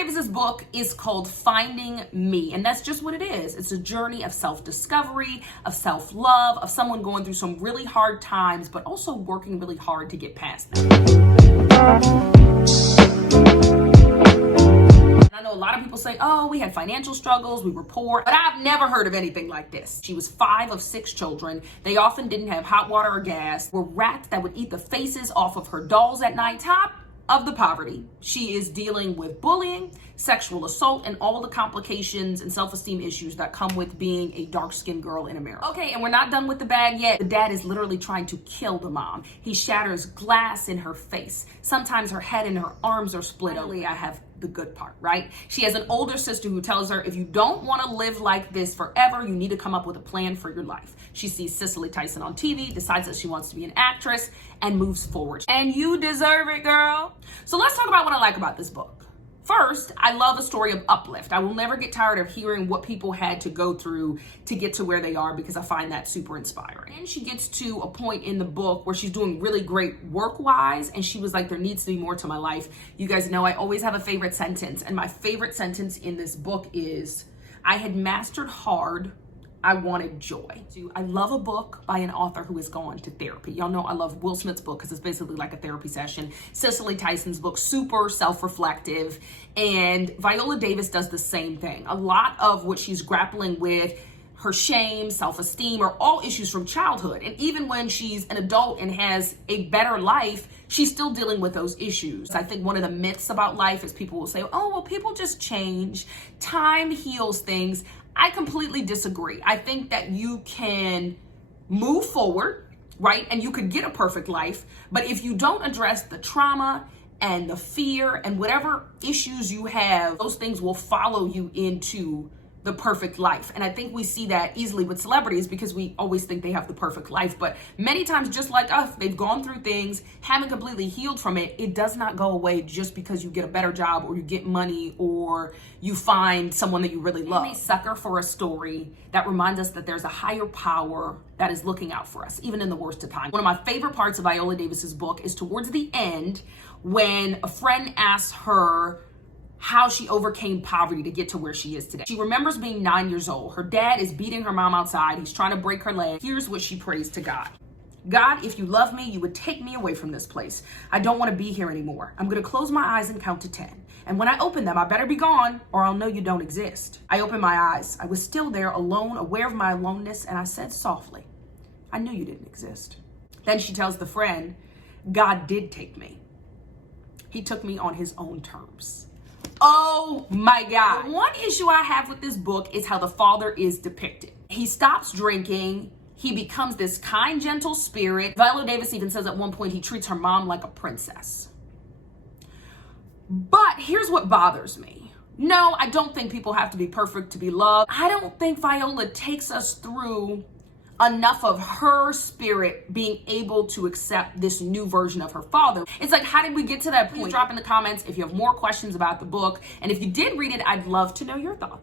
Davis's book is called Finding Me, and that's just what it is. It's a journey of self-discovery, of self-love, of someone going through some really hard times, but also working really hard to get past them. I know a lot of people say, oh, we had financial struggles, we were poor, but I've never heard of anything like this. She was 5 of 6 children. They often didn't have hot water or gas, were rats that would eat the faces off of her dolls at night. Top of the poverty. She is dealing with bullying, sexual assault, and all the complications and self-esteem issues that come with being a dark-skinned girl in America. Okay, and we're not done with the bag yet. The dad is literally trying to kill the mom. He shatters glass in her face. Sometimes her head and her arms are split. Only I have the good part, right? She has an older sister who tells her, if you don't want to live like this forever, you need to come up with a plan for your life. She sees Cicely Tyson on TV, decides that she wants to be an actress, and moves forward. And you deserve it, girl. So let's talk about what I like about this book. First, I love a story of uplift. I will never get tired of hearing what people had to go through to get to where they are, because I find that super inspiring. And she gets to a point in the book where she's doing really great work-wise, and she was like, there needs to be more to my life. You guys know I always have a favorite sentence, and my favorite sentence in this book is, I had mastered hard, I wanted joy. I love a book by an author who has gone to therapy. Y'all know I love Will Smith's book because it's basically like a therapy session. Cicely Tyson's book, super self-reflective. And Viola Davis does the same thing. A lot of what she's grappling with, her shame, self-esteem, are all issues from childhood. And even when she's an adult and has a better life, she's still dealing with those issues. I think one of the myths about life is people will say, oh, well, people just change. Time heals things. I completely disagree. I think that you can move forward, right? And you could get a perfect life. But if you don't address the trauma and the fear and whatever issues you have, those things will follow you into the perfect life. And I think we see that easily with celebrities because we always think they have the perfect life. But many times, just like us, they've gone through things, haven't completely healed from it. It does not go away just because you get a better job or you get money or you find someone that you really love. I'm a sucker for a story that reminds us that there's a higher power that is looking out for us, even in the worst of times. One of my favorite parts of Viola Davis's book is towards the end when a friend asks her how she overcame poverty to get to where she is today. She remembers being 9 years old. Her dad is beating her mom outside. He's trying to break her leg. Here's what she prays to God. God, if you love me, you would take me away from this place. I don't want to be here anymore. I'm going to close my eyes and count to 10. And when I open them, I better be gone or I'll know you don't exist. I opened my eyes. I was still there alone, aware of my aloneness, and I said softly, I knew you didn't exist. Then she tells the friend, God did take me. He took me on his own terms. Oh my God. The one issue I have with this book is how the father is depicted. He stops drinking. He becomes this kind, gentle spirit. Viola Davis even says at one point he treats her mom like a princess. But here's what bothers me. No, I don't think people have to be perfect to be loved. I don't think Viola takes us through enough of her spirit being able to accept this new version of her father. It's like, how did we get to that point? Please drop in the comments if you have more questions about the book. And if you did read it, I'd love to know your thoughts.